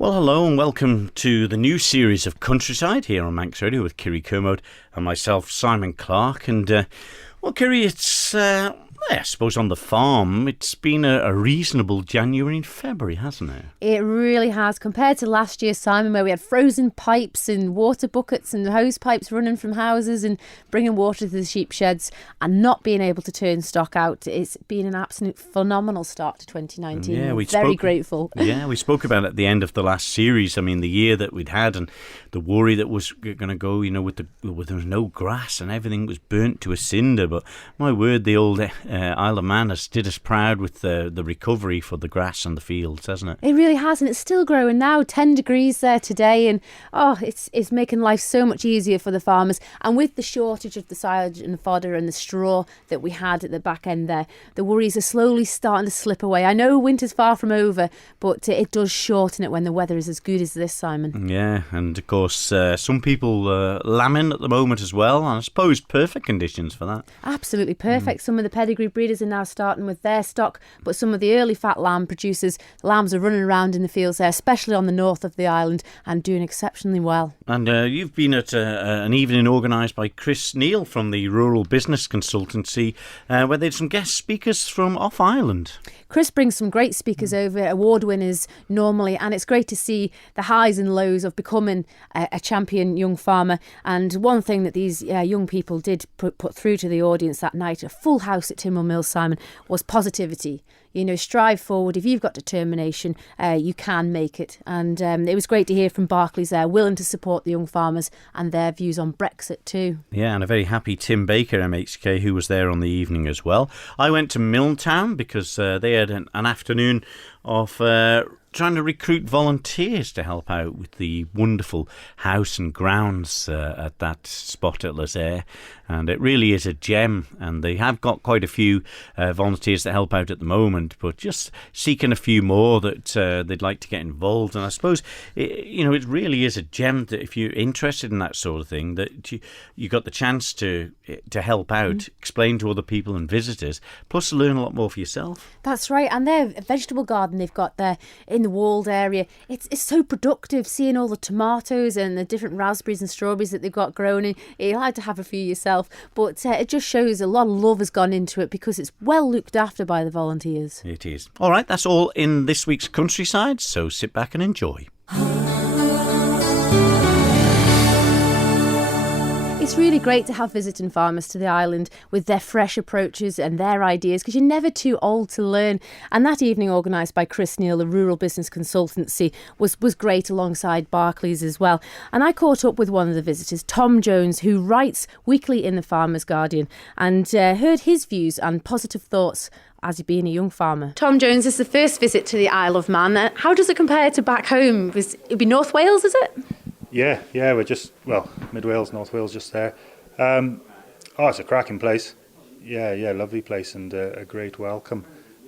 Well, hello and welcome to the new series of Countryside here on Manx Radio with Kiri Kermode and myself, Simon Clark. And, Kiri, it's, I suppose on the farm, it's been a reasonable January and February, hasn't it? It really has. Compared to last year, Simon, where we had frozen pipes and water buckets and hose pipes running from houses and bringing water to the sheep sheds and not being able to turn stock out, it's been an absolute phenomenal start to 2019. Yeah, we're very grateful. Yeah, we spoke about it at the end of the last series. I mean, the year that we'd had and the worry that was going to go, there was no grass and everything was burnt to a cinder. But my word, the old Isle of Man has did us proud with the recovery for the grass and the fields, hasn't it? It really has, and it's still growing now. 10 degrees there today, and it's making life so much easier for the farmers. And with the shortage of the silage and the fodder and the straw that we had at the back end there, the worries are slowly starting to slip away. I know winter's far from over, but it does shorten it when the weather is as good as this, Simon. Yeah, and of course some people lambing at the moment as well, and I suppose perfect conditions for that. Absolutely perfect. Some of the pedigree breeders are now starting with their stock, but some of the early fat lamb producers, lambs are running around in the fields there, especially on the north of the island, and doing exceptionally well. And you've been at an evening organised by Chris Neal from the Rural Business Consultancy, where they had some guest speakers from off island. Chris brings some great speakers over, award winners normally, and it's great to see the highs and lows of becoming a champion young farmer. And one thing that these young people did put through to the audience that night, a full house at Timwell Mills, Simon, was positivity. Strive forward. If you've got determination, you can make it. And it was great to hear from Barclays there, willing to support the young farmers and their views on Brexit too. Yeah, and a very happy Tim Baker, MHK, who was there on the evening as well. I went to Milltown because they had an afternoon of trying to recruit volunteers to help out with the wonderful house and grounds at that spot at Lazaire. And it really is a gem, and they have got quite a few volunteers that help out at the moment, but just seeking a few more that they'd like to get involved. And I suppose it really is a gem that if you're interested in that sort of thing, that you got the chance to help out, explain to other people and visitors, plus learn a lot more for yourself. That's right, and their vegetable garden they've got there in the walled area, it's so productive, seeing all the tomatoes and the different raspberries and strawberries that they've got growing in. You'll have to have a few yourself, but it just shows a lot of love has gone into it because it's well looked after by the volunteers. It is. All right, that's all in this week's Countryside, so sit back and enjoy. It's really great to have visiting farmers to the island with their fresh approaches and their ideas, because you're never too old to learn. And that evening, organised by Chris Neal, the Rural Business Consultancy, was great alongside Barclays as well. And I caught up with one of the visitors, Tom Jones, who writes weekly in the Farmer's Guardian, and heard his views and positive thoughts as being a young farmer. Tom Jones, this is the first visit to the Isle of Man. How does it compare to back home? It'd be North Wales, is it? Yeah, we're just, Mid Wales, North Wales, just there. It's a cracking place. Yeah, lovely place and a great welcome.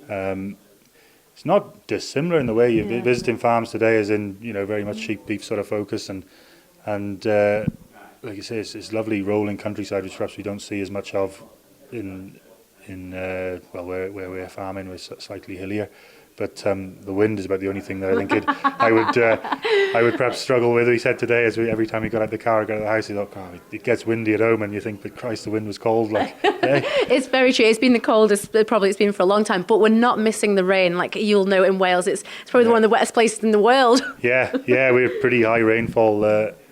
It's not dissimilar in the way you're visiting farms today, as in, very much sheep, beef sort of focus, and like you say, it's lovely rolling countryside, which perhaps we don't see as much of in where we're farming. We're slightly hillier. But the wind is about the only thing that I think I would perhaps struggle with. He said today, every time he got out of the car, got out of the house, he thought, it gets windy at home, and you think, but Christ, the wind was cold. It's very true. It's been the coldest probably it's been for a long time, but we're not missing the rain. Like you'll know, in Wales, it's probably one of the wettest places in the world. Yeah, we have pretty high rainfall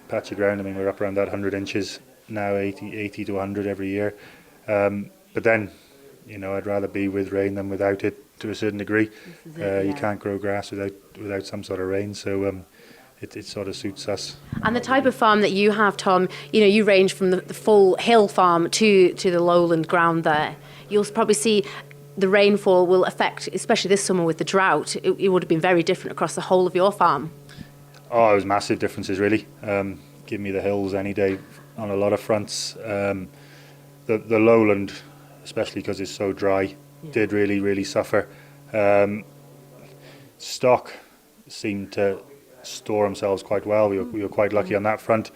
patch of ground. I mean, we're up around that 100 inches now, 80 to 100 every year. But then, I'd rather be with rain than without it. To a certain degree, you can't grow grass without some sort of rain, so it sort of suits us. And the type of farm that you have, Tom, you range from the full hill farm to the lowland ground there. You'll probably see the rainfall will affect, especially this summer with the drought. It would have been very different across the whole of your farm. Oh, it was massive differences, really. Give me the hills any day on a lot of fronts. The lowland, especially because it's so dry, did really, really suffer. Stock seemed to store themselves quite well. We were quite lucky on that front.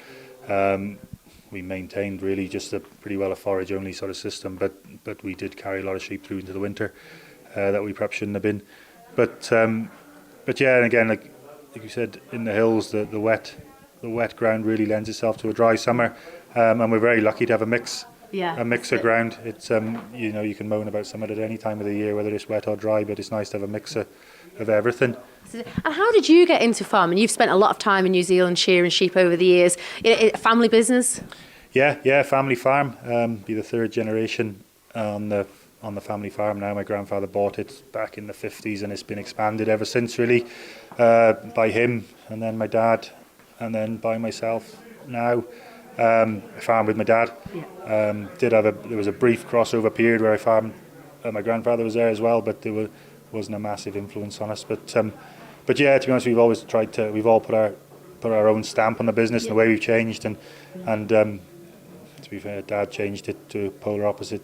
We maintained really just a pretty well a forage only sort of system, but we did carry a lot of sheep through into the winter that we perhaps shouldn't have been. But yeah, and again, like like you said, in the hills, the wet ground really lends itself to a dry summer, and we're very lucky to have a mix of ground. It's you can moan about some at any time of the year, whether it's wet or dry, but it's nice to have a mix of everything. And how did you get into farming? You've spent a lot of time in New Zealand shearing sheep over the years. Family business? Yeah, family farm. Be the third generation on the family farm now. My grandfather bought it back in the 50s, and it's been expanded ever since, really, by him, and then my dad, and then by myself now. I farmed with my dad. Yeah. There was a brief crossover period where I farmed. My grandfather was there as well, but there wasn't a massive influence on us. But yeah, to be honest, we've always we've all put our own stamp on the business, and the way we've changed, and to be fair, Dad changed it to a polar opposite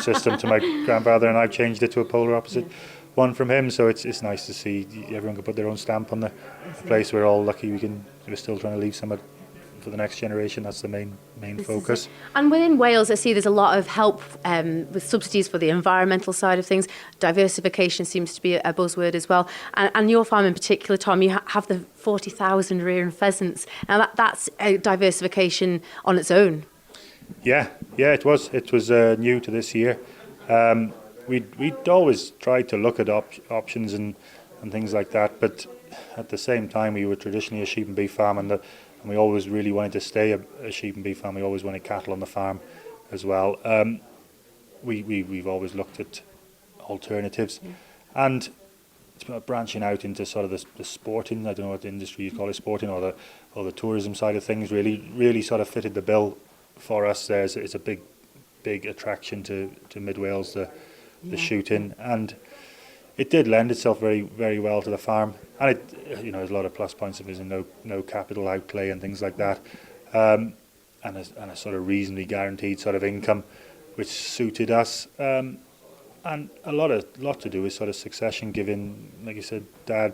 system to my grandfather, and I've changed it to a polar opposite one from him. So it's nice to see everyone can put their own stamp on the place. We're all lucky we're still trying to leave some for the next generation. That's the main focus. And within Wales, I see there's a lot of help with subsidies for the environmental side of things. Diversification seems to be a buzzword as well. And your farm in particular, Tom, you have the 40,000 rearing pheasants. Now that's a diversification on its own. Yeah, it was. It was new to this year. We'd always tried to look at options and things like that, but at the same time, we were traditionally a sheep and beef farm, and we always really wanted to stay a sheep and beef farm. We always wanted cattle on the farm as well. We've always looked at alternatives, and branching out into sort of the sporting, I don't know what the industry you call it, sporting or the tourism side of things, really sort of fitted the bill for us. It's a big attraction to Mid Wales, the shooting, and it did lend itself very, very well to the farm. And it, there's a lot of plus points of it, and no capital outlay and things like that, and a sort of reasonably guaranteed sort of income, which suited us. And a lot to do with sort of succession, giving, like you said, Dad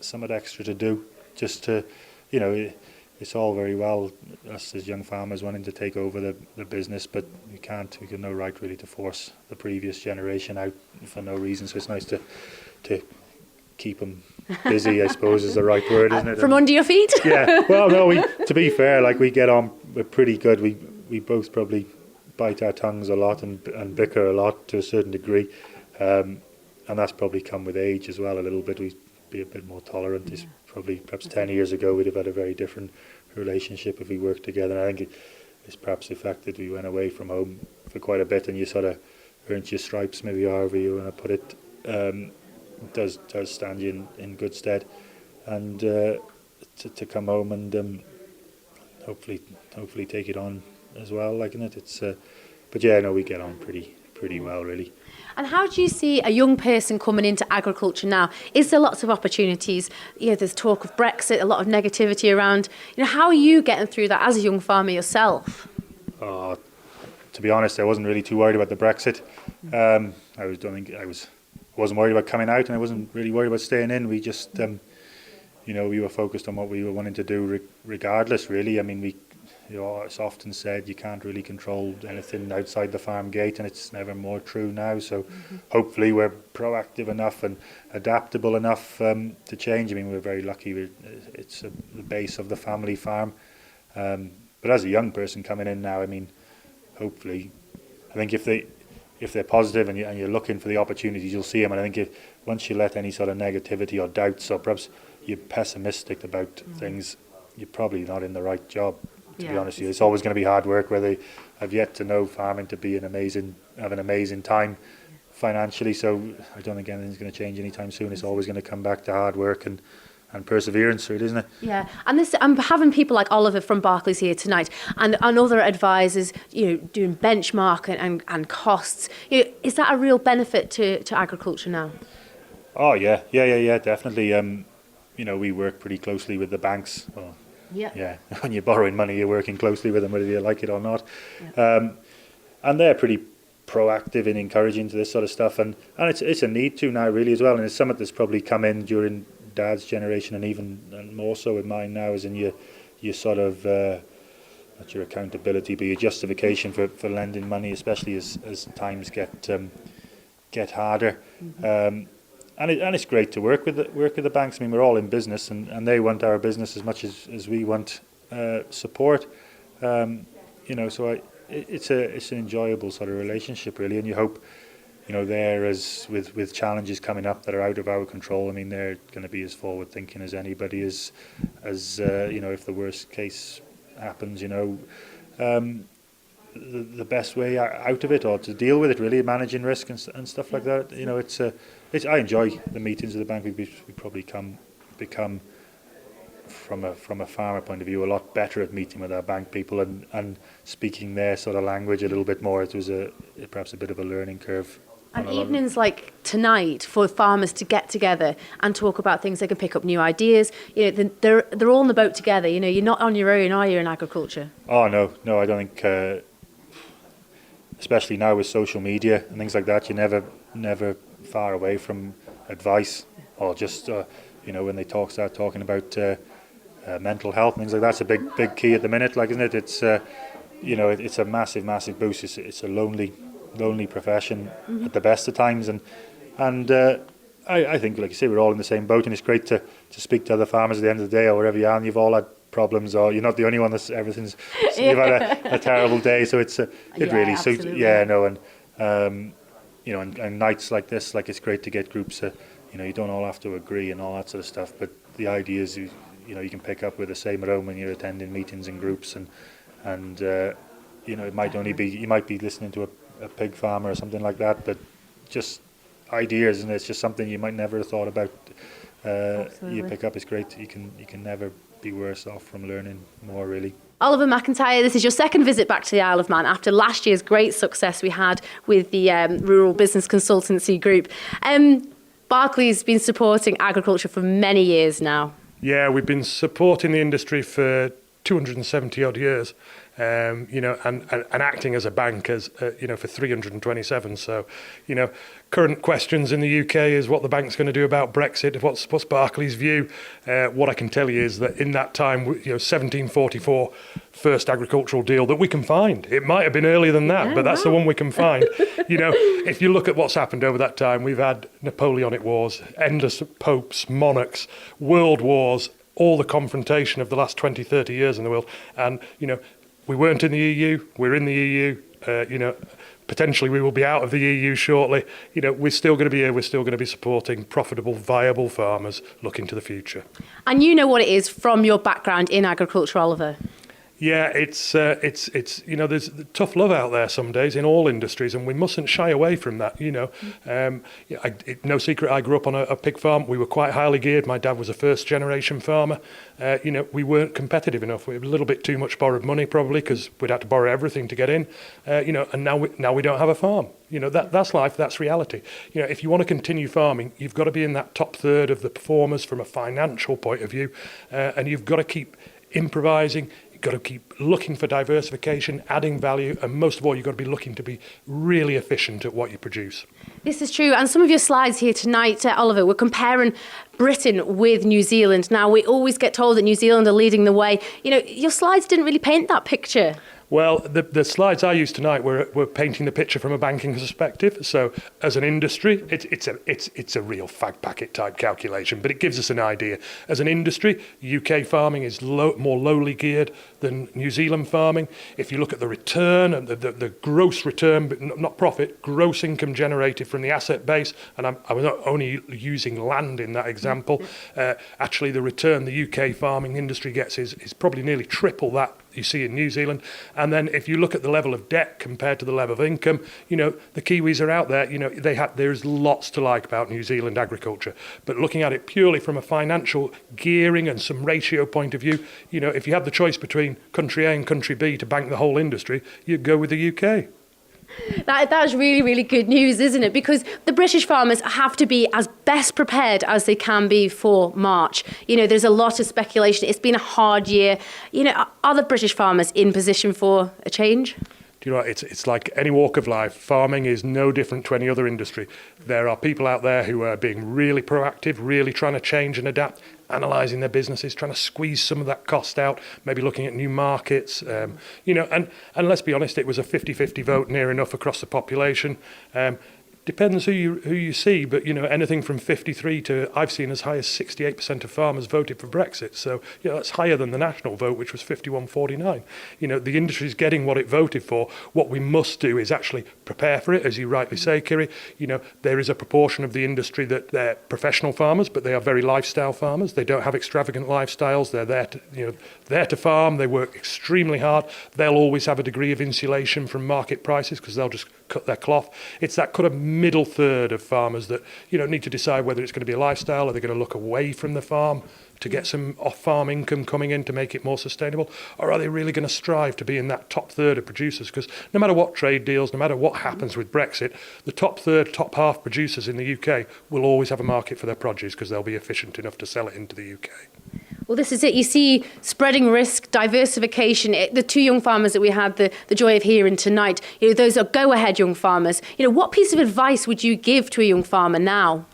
somewhat extra to do, just to, it's all very well us as young farmers wanting to take over the business, but we got no right really to force the previous generation out for no reason. So it's nice to keep them busy, I suppose is the right word, isn't it? From under your feet? Yeah. Well, no, to be fair, like we get on, we're pretty good. We both probably bite our tongues a lot and bicker a lot to a certain degree, and that's probably come with age as well a little bit. We'd be a bit more tolerant. It's perhaps 10 years ago we'd have had a very different relationship if we worked together. And I think it's perhaps the fact that we went away from home for quite a bit, and you sort of earned your stripes, maybe however you want to put it, does stand you in good stead. And to come home and hopefully take it on as well, liking it. It's but yeah, no, we get on pretty well, really. And how do you see a young person coming into agriculture now? Is there lots of opportunities? There's talk of Brexit, a lot of negativity around. How are you getting through that as a young farmer yourself? To be honest, I wasn't really too worried about the Brexit. I wasn't worried about coming out, and I wasn't really worried about staying in. We just, we were focused on what we were wanting to do, regardless. Really, I mean, it's often said you can't really control anything outside the farm gate, and it's never more true now. So hopefully we're proactive enough and adaptable enough to change. I mean, we're very lucky. It's the base of the family farm. But as a young person coming in now, I mean, hopefully, I think if they're positive and you're looking for the opportunities, you'll see them. And I think once you let any sort of negativity or doubts, or perhaps you're pessimistic about things, you're probably not in the right job. To be honest with you, it's always going to be hard work. Where I've yet to know farming to be have an amazing time financially. So I don't think anything's going to change anytime soon. It's always going to come back to hard work and perseverance, really, isn't it? Yeah, and I'm having people like Oliver from Barclays here tonight, and other advisors, doing benchmark and costs. Is that a real benefit to agriculture now? Oh yeah, definitely. We work pretty closely with the banks. Well, yeah. When you're borrowing money, you're working closely with them, whether you like it or not. Yeah. And they're pretty proactive in encouraging to this sort of stuff, and it's a need to now, really, as well. And it's something that's probably come in during Dad's generation, and even more so with mine now, is in your sort of not your accountability, but your justification for lending money, especially as times get harder. and it's great to work with the banks. I mean, we're all in business, and they want our business as much as we want support. So it's an enjoyable sort of relationship, really, and you hope, there as with challenges coming up that are out of our control. I mean, they're going to be as forward thinking as anybody, as if the worst case happens, the best way out of it, or to deal with it, really, managing risk and stuff like that. I enjoy the meetings of the bank. We probably become from a farmer point of view a lot better at meeting with our bank people and speaking their sort of language a little bit more. It was perhaps a bit of a learning curve. And evenings like tonight for farmers to get together and talk about things, they can pick up new ideas. They're all in the boat together. You're not on your own, are you, in agriculture? Oh no, I don't think. Especially now with social media and things like that, you're never far away from advice, or just when they start talking about mental health and things like that. It's a big key at the minute, like, isn't it? It's it's a massive boost. It's a lonely profession at the best of times, and I think, like you say, we're all in the same boat, and it's great to speak to other farmers at the end of the day, or wherever you are, and you've all had problems, or you're not the only one that's you've had a terrible day. So it really suits. Yeah, no, and nights like this, like, it's great to get groups. You don't all have to agree and all that sort of stuff, but the idea is you can pick up with the same at home when you're attending meetings and groups, and it might only be, you might be listening to a pig farmer or something like that, but just ideas, and it's just something you might never have thought about. You pick up. It's great. You can never be worse off from learning more, really. Oliver McIntyre, this is your second visit back to the Isle of Man after last year's great success we had with the Rural Business Consultancy Group. Barclays been supporting agriculture for many years now. Yeah, we've been supporting the industry for 270 odd years, and acting as a bank for 327. So, current questions in the UK is what the bank's going to do about Brexit. What's Barclays' view? What I can tell you is that in that time, 1744, first agricultural deal that we can find. It might have been earlier than that, but that's the one we can find. If you look at what's happened over that time, we've had Napoleonic wars, endless popes, monarchs, world wars, all the confrontation of the last 20, 30 years in the world. And, we weren't in the EU, we're in the EU, potentially we will be out of the EU shortly. We're still going to be here, we're still going to be supporting profitable, viable farmers looking to the future. And you know what it is from your background in agriculture, Oliver? Yeah, it's there's tough love out there some days in all industries, and we mustn't shy away from that. No secret, I grew up on a pig farm. We were quite highly geared. My dad was a first generation farmer. We weren't competitive enough. We had a little bit too much borrowed money, probably, because we'd had to borrow everything to get in. And now we don't have a farm. That's life. That's reality. If you want to continue farming, you've got to be in that top third of the performers from a financial point of view, and you've got to keep improvising. Got to keep looking for diversification, adding value, and most of all, you've got to be looking to be really efficient at what you produce. This is true, and some of your slides here tonight, Oliver, we're comparing Britain with New Zealand. Now, we always get told that New Zealand are leading the way. Your slides didn't really paint that picture. Well, the slides I used tonight were painting the picture from a banking perspective. So, as an industry, it's a real fag packet type calculation, but it gives us an idea. As an industry, UK farming is more lowly geared than New Zealand farming. If you look at the return and the gross return, but not profit, gross income generated from the asset base, and I was not only using land in that example. Actually, the return the UK farming industry gets is probably nearly triple that you see in New Zealand. And then if you look at the level of debt compared to the level of income, the Kiwis are out there, there's lots to like about New Zealand agriculture. But looking at it purely from a financial gearing and some ratio point of view, if you had the choice between country A and country B to bank the whole industry, you'd go with the UK. That's really, really good news, isn't it? Because the British farmers have to be as best prepared as they can be for March. There's a lot of speculation. It's been a hard year. Are the British farmers in position for a change? Do you know what? It's like any walk of life. Farming is no different to any other industry. There are people out there who are being really proactive, really trying to change and adapt, analysing their businesses, trying to squeeze some of that cost out, maybe looking at new markets. And let's be honest, it was a 50-50 vote near enough across the population. Depends who you see, but anything from 53 to I've seen as high as 68% of farmers voted for Brexit. So that's higher than the national vote, which was 51-49. The industry's getting what it voted for. What we must do is actually prepare for it, as you rightly say, Kiri. There is a proportion of the industry that they're professional farmers, but they are very lifestyle farmers. They don't have extravagant lifestyles. They're there to farm. They work extremely hard. They'll always have a degree of insulation from market prices because they'll just cut their cloth. It's that kind of middle third of farmers that need to decide whether it's going to be a lifestyle, or they're going to look away from the farm to get some off-farm income coming in to make it more sustainable, or are they really going to strive to be in that top third of producers? Because no matter what trade deals, no matter what happens with Brexit, the top third, top half producers in the UK will always have a market for their produce because they'll be efficient enough to sell it into the UK. Well, this is it. You see spreading risk, diversification. The two young farmers that we had the joy of hearing tonight, those are go-ahead young farmers. What piece of advice would you give to a young farmer now?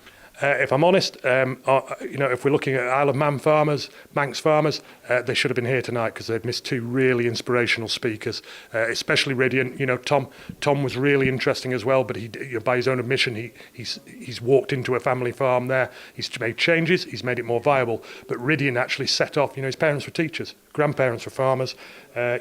If I'm honest, if we're looking at Isle of Man farmers, Manx farmers, they should have been here tonight because they've missed two really inspirational speakers, especially Ridian. Tom was really interesting as well, but he, by his own admission, he's walked into a family farm there. He's made changes. He's made it more viable. But Ridian actually set off. His parents were teachers, grandparents were farmers.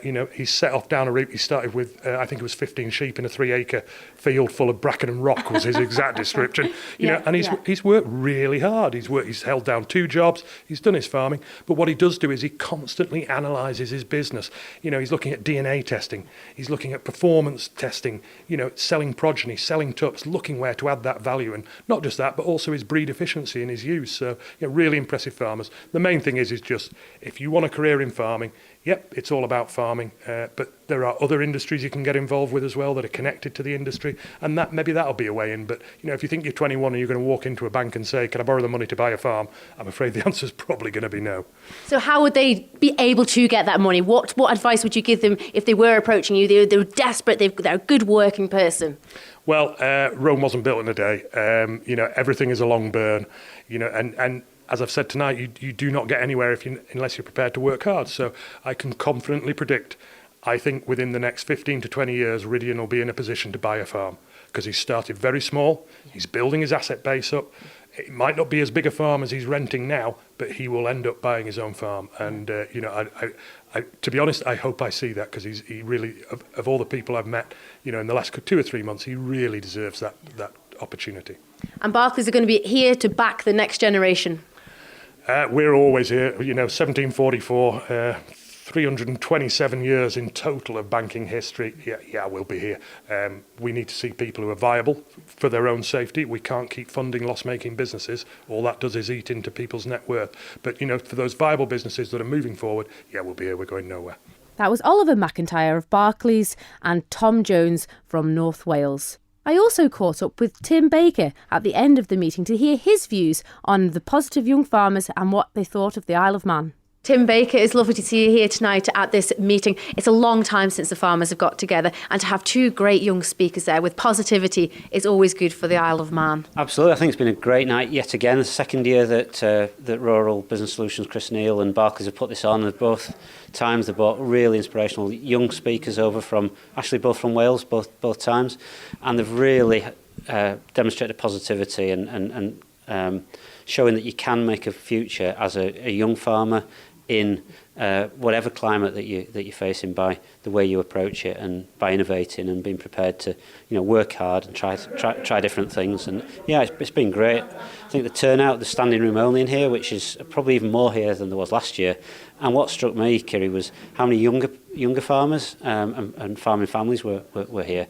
He set off down a route. He started with, I think it was 15 sheep in a 3-acre field full of bracken and rock was his exact description. And he's worked really hard. He's held down 2 jobs. He's done his farming. But what he does do is he constantly analyses his business. He's looking at DNA testing. He's looking at performance testing, selling progeny, selling tups, looking where to add that value. And not just that, but also his breed efficiency and his use. So, really impressive farmers. The main thing is just, if you want a career in farming, yep, it's all about farming, but there are other industries you can get involved with as well that are connected to the industry, and maybe that'll be a way in. But if you think you're 21 and you're going to walk into a bank and say, can I borrow the money to buy a farm? I'm afraid the answer's probably going to be no. So how would they be able to get that money? What advice would you give them if they were approaching you? They're desperate, they're a good working person. Well, Rome wasn't built in a day. Everything is a long burn, and as I've said tonight, you do not get anywhere unless you're prepared to work hard. So I can confidently predict, I think within the next 15 to 20 years, Ridian will be in a position to buy a farm because he's started very small. He's building his asset base up. It might not be as big a farm as he's renting now, but he will end up buying his own farm. And, I to be honest, I hope I see that because he really, of all the people I've met, in the last 2 or 3 months, he really deserves that opportunity. And Barclays are going to be here to back the next generation. We're always here, 1744, 327 years in total of banking history. Yeah, we'll be here. We need to see people who are viable for their own safety. We can't keep funding loss-making businesses. All that does is eat into people's net worth. But, for those viable businesses that are moving forward, yeah, we'll be here. We're going nowhere. That was Oliver McIntyre of Barclays and Tom Jones from North Wales. I also caught up with Tim Baker at the end of the meeting to hear his views on the positive young farmers and what they thought of the Isle of Man. Tim Baker, it's lovely to see you here tonight at this meeting. It's a long time since the farmers have got together, and to have 2 great young speakers there with positivity is always good for the Isle of Man. Absolutely. I think it's been a great night yet again. The second year that Rural Business Solutions, Chris Neal and Barclays have put this on. Both times they brought really inspirational young speakers over both from Wales, both times, and they've really demonstrated positivity and showing that you can make a future as a young farmer in whatever climate that you're facing by the way you approach it and by innovating and being prepared to work hard and try different things. And yeah, it's been great. I think the turnout, the standing room only in here, which is probably even more here than there was last year. And what struck me, Kiri, was how many younger farmers and farming families were here,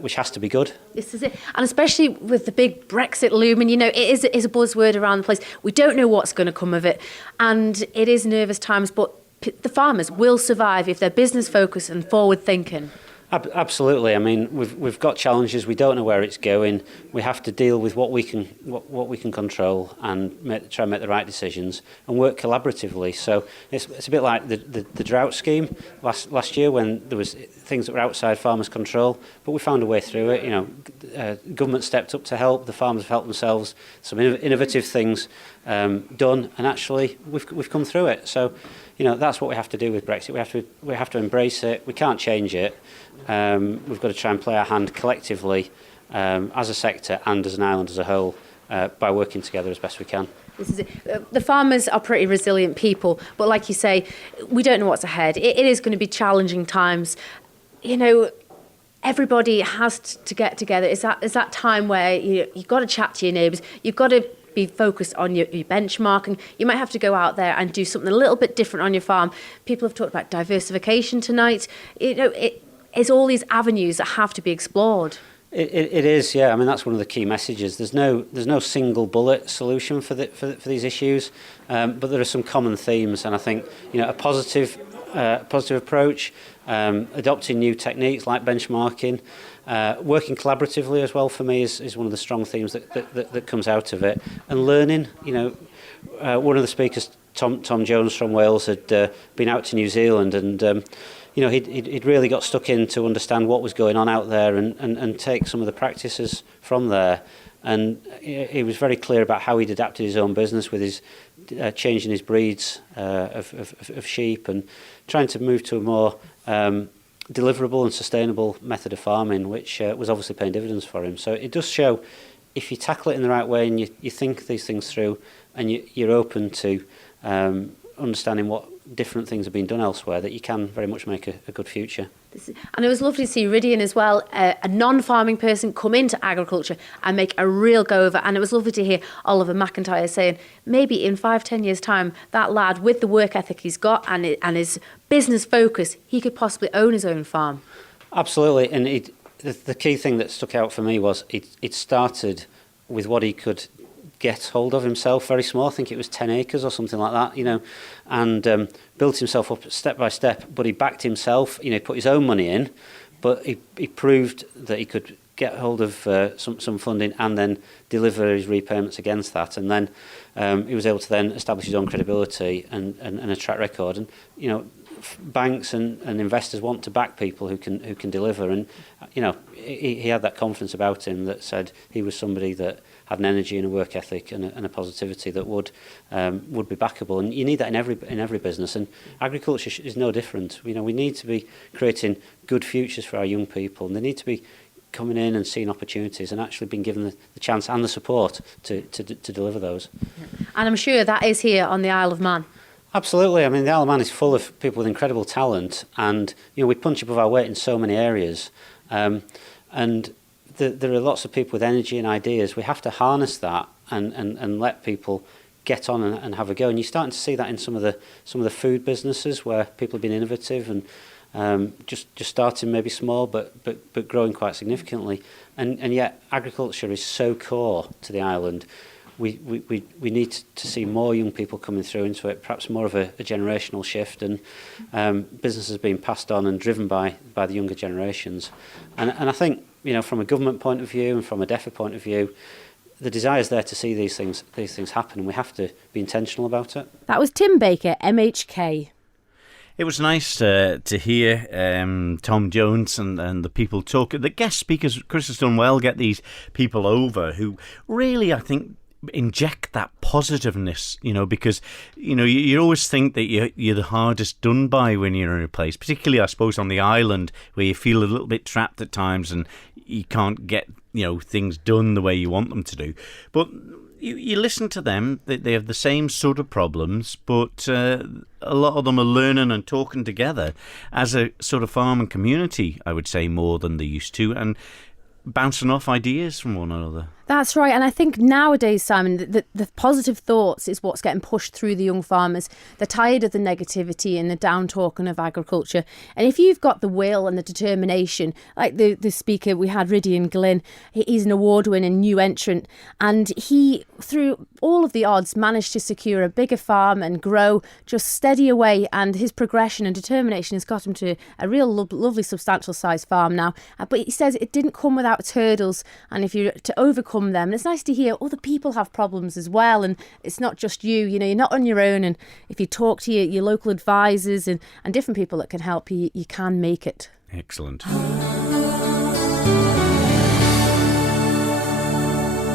which has to be good. This is it. And especially with the big Brexit looming, it is a buzzword around the place. We don't know what's going to come of it. And it is nervous times, but the farmers will survive if they're business focused and forward thinking. Absolutely. I mean, we've got challenges. We don't know where it's going. We have to deal with what we can control and try and make the right decisions and work collaboratively. So it's a bit like the drought scheme last year when there was things that were outside farmers' control, but we found a way through it. Government stepped up to help. The farmers have helped themselves. Some innovative things done, and actually we've come through it. So that's what we have to do with Brexit. We have to embrace it. We can't change it. We've got to try and play our hand collectively as a sector and as an island as a whole by working together as best we can. This is it. The farmers are pretty resilient people, but like you say, we don't know what's ahead. It is going to be challenging times. You know, everybody has to get together. It's that time where you've got to chat to your neighbours. You've got to be focused on your benchmarking. You might have to go out there and do something a little bit different on your farm. People have talked about diversification tonight. You know, it's all these avenues that have to be explored. It is, yeah. I mean, that's one of the key messages. There's no single bullet solution for these issues, but there are some common themes, and I think a positive approach, adopting new techniques like benchmarking, working collaboratively as well. For me, is one of the strong themes that comes out of it, and learning. One of the speakers, Tom Jones from Wales, had been out to New Zealand and. He'd really got stuck in to understand what was going on out there and take some of the practices from there. And he was very clear about how he'd adapted his own business with his changing his breeds of sheep and trying to move to a more deliverable and sustainable method of farming, which was obviously paying dividends for him. So it does show if you tackle it in the right way and you think these things through and you're open to understanding what different things have been done elsewhere, that you can very much make a good future. And it was lovely to see Ridian as well, a non-farming person, come into agriculture and make a real go of it. And it was lovely to hear Oliver McIntyre saying maybe in 5-10 years' time, that lad with the work ethic he's got and his business focus, he could possibly own his own farm. Absolutely. And the key thing that stuck out for me was it started with what he could get hold of himself, very small. I think it was 10 acres or something like that, and built himself up step by step. But he backed himself, put his own money in, but he proved that he could get hold of some funding and then deliver his repayments against that. And then he was able to then establish his own credibility and a track record. And, banks and investors want to back people who can deliver. And, he had that confidence about him that said he was somebody that had an energy and a work ethic and a positivity that would be backable. And you need that in every business. And agriculture is no different. We need to be creating good futures for our young people, and they need to be coming in and seeing opportunities and actually being given the chance and the support to deliver those. And I'm sure that is here on the Isle of Man. Absolutely. I mean, the Isle of Man is full of people with incredible talent, and we punch above our weight in so many areas. And there are lots of people with energy and ideas. We have to harness that and let people get on and have a go. And you're starting to see that in some of the food businesses where people have been innovative and just starting maybe small but growing quite significantly. And yet agriculture is so core to the island. We need to see more young people coming through into it, perhaps more of a generational shift, and businesses being passed on and driven by the younger generations. And I think, from a government point of view and from a DEFRA point of view, the desire is there to see these things happen, and we have to be intentional about it. That was Tim Baker, MHK. It was nice to hear Tom Jones and the people talk. The guest speakers, Chris has done well, get these people over who really, I think, inject that positiveness, because, you always think that you're the hardest done by when you're in a place, particularly, I suppose, on the island where you feel a little bit trapped at times and you can't get, things done the way you want them to do. But you listen to them, they have the same sort of problems, but a lot of them are learning and talking together as a sort of farm and community, I would say, more than they used to, and bouncing off ideas from one another. That's right. And I think nowadays, Simon, the positive thoughts is what's getting pushed through the young farmers. They're tired of the negativity and the down-talking of agriculture. And if you've got the will and the determination, like the speaker we had, Ridian Glynn, he's an award-winning new entrant. And he, through all of the odds, managed to secure a bigger farm and grow just steady away. And his progression and determination has got him to a real lovely, substantial-sized farm now. But he says it didn't come without its hurdles. And if you're to overcome them, and it's nice to hear other people have problems as well, and it's not just you, you're not on your own, and if you talk to your local advisors and different people that can help you, you can make it. Excellent.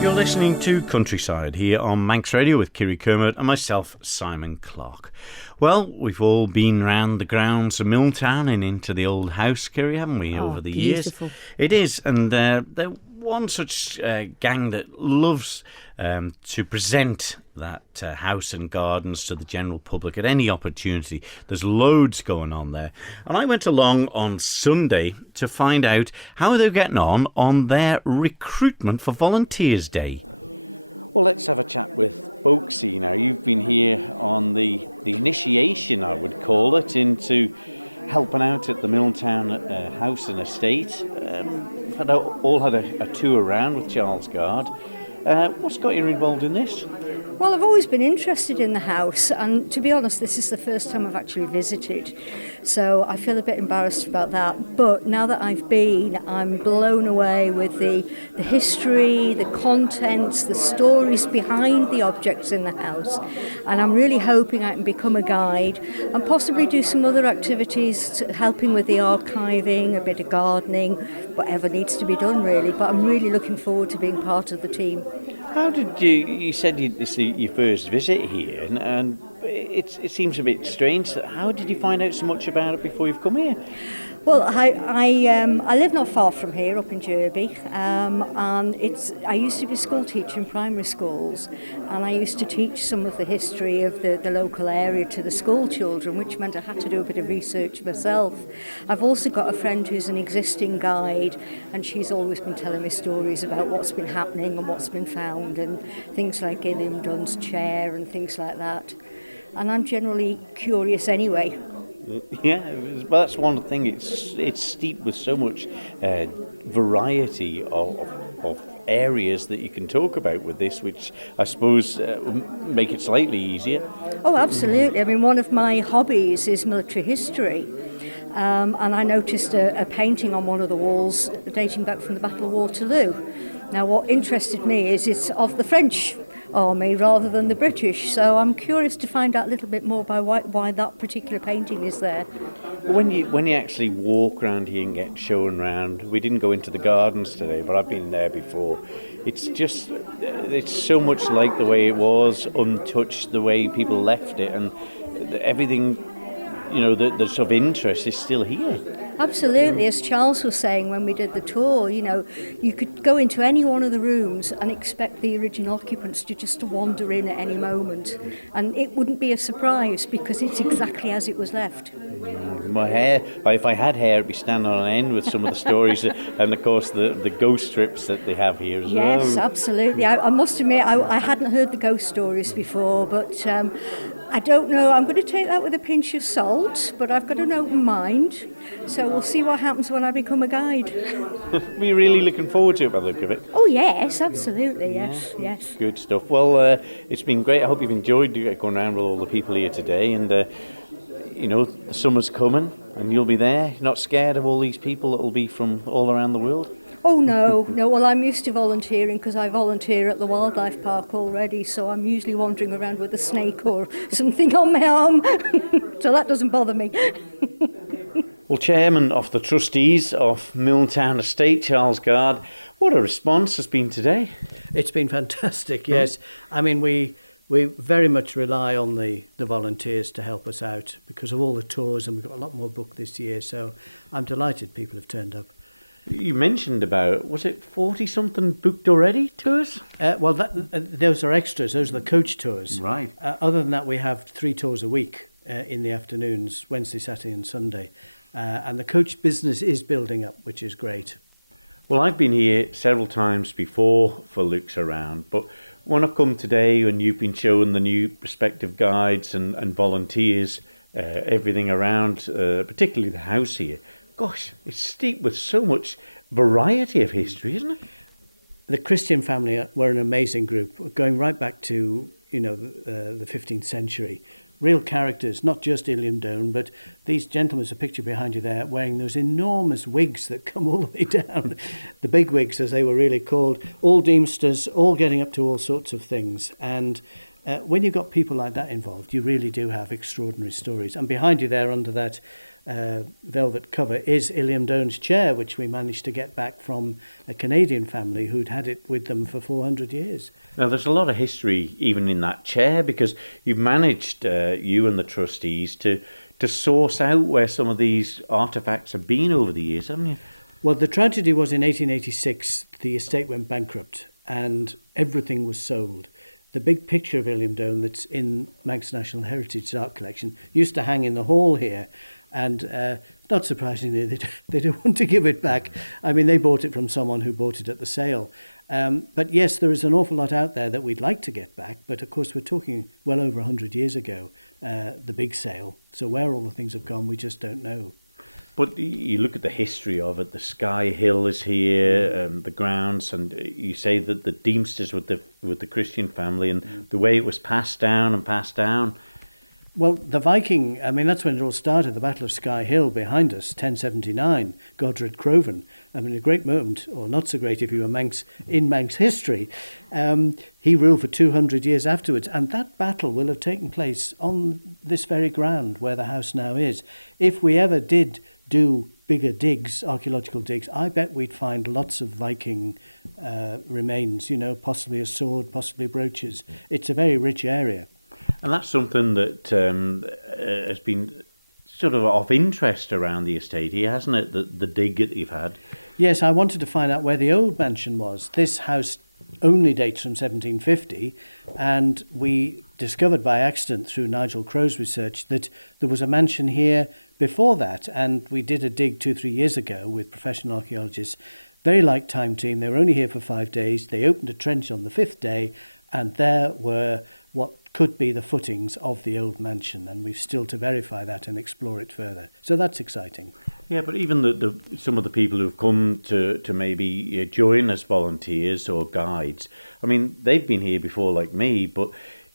You're listening to Countryside here on Manx Radio with Kiri Kermode and myself, Simon Clark. Well, we've all been round the grounds of Milltown and into the old house, Kiri, haven't we, over the beautiful. years? It is, and one such gang that loves to present that house and gardens to the general public at any opportunity. There's loads going on there. And I went along on Sunday to find out how they're getting on their recruitment for Volunteers Day. Well, let's have a chat with Boaksy now. You've been here on the initiation, I would call it, into helping out at the Milltown House and Estate. All had a tour around with Charles Gard. What's got you involved in this? Well, I've always been interested in the house, and to be honest, this is the first time I've actually visited, so I feel a bit embarrassed about that. But now that I've been, I'm blown away with the history, the contents, the stories behind the objects in the house, and I'm really hoping I can become a guide and possibly do some other activities, helping with the archiving, a bit of gardening, whatever needs to be done really, but I'm really looking forward to being part of the team. How did you said this is your first visit here, and it seems a bit strange. How did you find out so much about it before you've come here? Well, I live not far from here, up in Derby, and I used to be a school teacher in primary schools, and I used to teach some of the history of the local area to the school children, which meant I had to do a bit of research myself. I've also got a friend who's an existing guide, and she's always been telling me stories about what's been happening and what's been found, and things like Illiam Dunn's chair and things like that. And I'm generally curious anyway. Yeah, well, that's one thing. It's steeped with so much variety of areas that you can talk about with this, which I suppose make it slightly easier. Oh, absolutely. I mean, one of my hobbies is military history. And I noticed a painting on one of the walls dating back from the Battle of Waterloo. Now, what interested me is it's of the French Army rather than the British, so I'm curious to find out a little bit more about why that particular painting is there. When you actually walk around here and get shown around, we didn't go into the gardens today, but I've been there before. It's so much like the way it was, untouched, the way people left it, and everything, that's of interest is still here. Absolutely, as Charles was saying when we did the tour, you could go into any one of the rooms and expect the original occupants to just wander in at any moment, and it wouldn't be a surprise because it's exactly as it was left. My hair, if I had hair, it'd be standing on end with some of the stories, and of course the ghost strips that they have here as well. Yes, absolutely. I must admit, I hadn't heard the ghost stories before, but I don't know. I'm going to take that with a pinch of salt, but I've got an open mind, so we'll see what happens when I become a guide. We're really looking forward to it by the look of it. Oh yes, absolutely, yes. Good stuff. Well, it's been great. I hope you've enjoyed going around with all the people here today, and the summer's coming and you'll be there. You're not scared of all these people that will be from all around the world? Oh no. Well, I'm used to volunteering because I volunteer at the wildlife park already, so I'm usually wandering around with a snake or something on my arm, so that doesn't bother me. Well, Chairman of the Trustees of Milltown Estate, Charles Gard, what a response has been today. It's been fantastic, yes. I mean, we very much rely on the volunteers to help us out because of all the tours, and we've got a lot more booked this year, so I'm delighted people have turned up. You mentioned about, was it 40-something booked already tours? Those are extras. Those are the coach tours. Right. Other than that, we have 3 tours a week in the afternoons, Wednesday, Saturday and Sunday. And the coach business is building up, which is great. Well, I've been here several times before for looks around, but when I've come today and you've been showing the new prospective guides and volunteers, everything around, particularly the house here, gosh, it's steeped with so much variety of history, isn't it? The Christian family were an amazing group, going right back to the 15th century. Real characters, not just Illiam Donne, but these gentlemen, there's a picture behind you there, wearing those enormous wigs that come all the way down. The big wigs, as they were really called, all deemsters, all getting up to all sorts of things. And when you've got people like that involved, you really do have extraordinary stories. And behind you there, under that velvet cover, is Illiam Donne's chair, which we managed to get back from a Canadian family who'd had it with them for 400 years. Now, there's a lot of history even in that chair, because you've managed, you and the trustees, to source out where some of these artefacts have been over the years, haven't you? Well, the tragedy was in 1886, the estate went bankrupt and everything was sold. The big picture of Illiam that's in Manx National Heritage Art Collection used to hang in the hall here, and not surprisingly, they don't want to give it back. I mean, they bought it from someone who bought it at the sale. But yes, there is an awful lot out there that we'd like to get back, but of course we're talking well over 100 years ago, the big sale. So where all the things have gone, we just don't know. But you look at the history of it. The Sky Hill is here, the grounds, and you say that the Deemsters with the Christian family and the way it was passed down and passed down. Well, the Viking, I mean, that's when it all started, the Battle of Sky Hill behind us, 1079, Godred Crovan. I mean, a great moment, or not so great if you were Manx, in Manx history. He ruled for 200 years afterwards, and that battle will have taken place on this very ground where the house now is. If we ever did do bigger digs, archaeological digs, I bet we'd find lots of Viking remains, you know, possibly a sword, possibly brooches. It's a very rich area. And that's something that has been sort of interest around the estate here, hasn't it? The dig that you've had. Yes, I wanted to find out where the old mansion was. This house only dates from 1750, and we discovered by accident through Nigel Crow's research that there was a mansion here before that, and we did a dig 2-3 years ago with professional archaeologists. Very light time team. They were only here for 5 days. They opened a trench on the 5th day, and there were what could be the footings of the old mansion, and we've still to verify that and explore it further. So that's exciting. Yeah, but even some of the people who've come to maybe join as volunteers or guides, I mean, they've been here before like me, but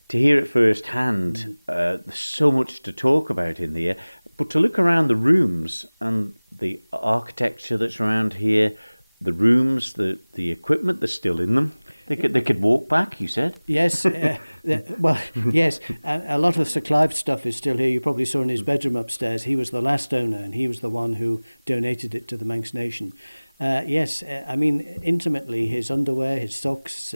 to hear it firsthand, there's so much to talk about in there. But to look around the rooms and the architecture that's around here, the rooms, the equipment that's still in them, They could walk back, you said? Yes. Well, yes. A lot of Sir Clive's stuff is still here. You probably saw in his bedroom upstairs. He was the last owner, and he was the one who donated it to the Manx Nation. Yes, I mean, intimately, his underwear, his socks,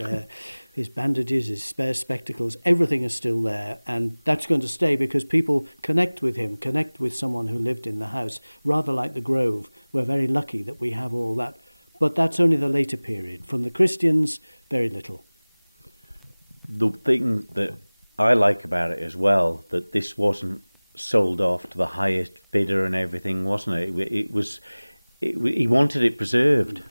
his bandages, his spare spectacles, everything is still there. And that's going to stay because people connect with him, connect with someone who lived in the house, rather like the Grove. We're very lucky that we have all that. But that's only the later period. From the Christians, very little. The thing that I like about it as well, that this wasn't sold off to the highest bidder and everything, wasn't it? He wanted it preserved.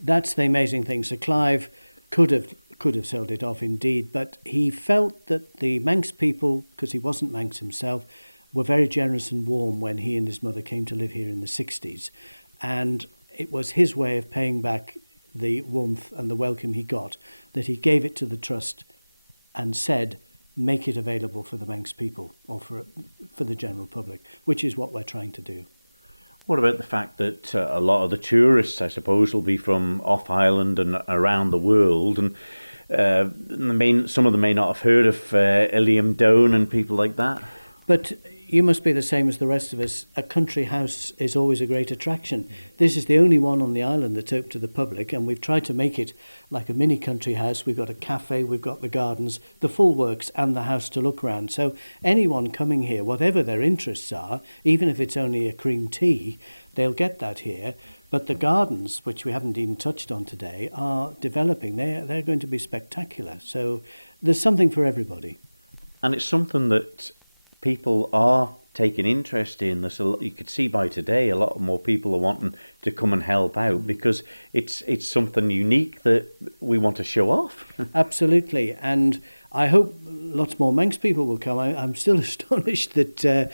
That's the amazing thing. Sir Clive could have sold it off indeed, but he felt that the Manx people, because he wasn't Manx himself, were very generous and warm when he and his mother came to live here in the 60s. And it was his way of paying back the warmth and the welcome he got, that he gave it to the trust and said, make it available for the Manx people or for the general public, which is what we're trying to do. What about the fact that a lot of the tourists, I suppose, will be from off-island and around the world, and some of them may not have heard of Illiam Down and people like that? But you must be the same as the rest of us. A country house is always a great attraction. This is the only one on the island that's open to the public, and we've tried to make it like a mini country house. We've got a cafe, we've got the gardens, the full works, and the house to look round. So anyone coming here, whatever their interests are, even if it's only a cream tea, they'll get that here. But the gardens, which we haven't even touched on today, are developing. They're going to be spectacular. So there's something for everybody. And it's something that people are taking interest in. There's a lot, you could see by today, a lot more people are wanting to come and help out because it's something unique that we want to show off. Absolutely, and I hope lots more Manx people will come. I'm still astonished that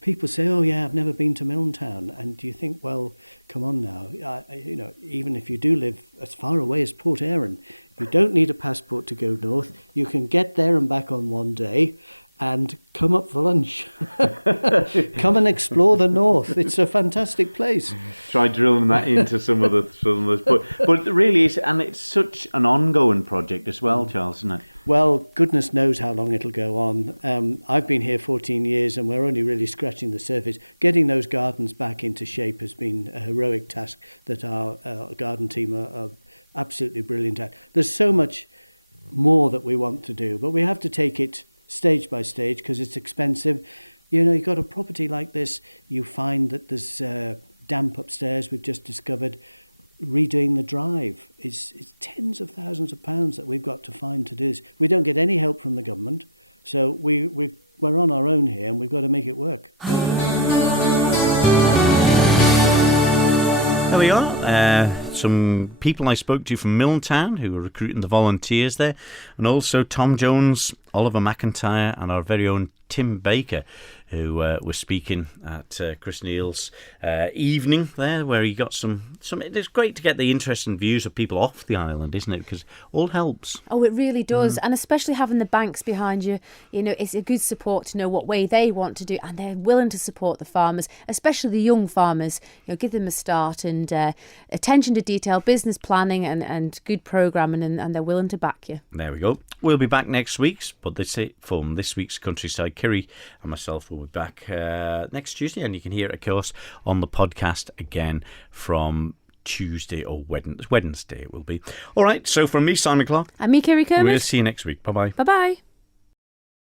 people say, "Oh yeah, I've never been to Milntown," and do you think, well, come on now, even if you do live as far away as Port Erin, you don't need a passport to go north. You can get there and back on one day. And come up for lunch. Come and explore the north. It's a fantastic place. Try drilling that into some of the southerners. But it really is, and it's such an ongoing project as well, Charles, isn't it? Well, goodness knows how long it'll go on. I've been here 14 years and we're only really scratching the surface. Getting those gardens back into shape has been a heroic task that our garden team are absolutely brilliant at. There's so much more that we want to do, but we have to take it stage by stage because it's expensive. You know, you've got a property like this, you find that there's damp upstairs. We've just discovered redoing the drive is tens of thousands of pounds that we've got to find to do this. We don't get any help from the government, so we're on our own here, and we've got to make it work. There we are. Some people I spoke to from Milltown who were recruiting the volunteers there, and also Tom Jones, Oliver McIntyre, and our very own Tim Baker, who was speaking at Chris Neil's evening there, where he got some. It's great to get the interesting views of people off the island, isn't it? Because all helps. Oh, it really does. And especially having the banks behind you, it's a good support to know what way they want to do, and they're willing to support the farmers, especially the young farmers. Give them a start, and attention to detail, business planning, and good programming, and they're willing to back you. There we go. We'll be back next week, but that's it from this week's Countryside. Kiri and myself will be back next Tuesday, and you can hear it, of course, on the podcast again from Tuesday or Wednesday it will be. All right, so from me, Simon Clark. And me, Kiri Kermit. We'll see you next week. Bye-bye. Bye-bye.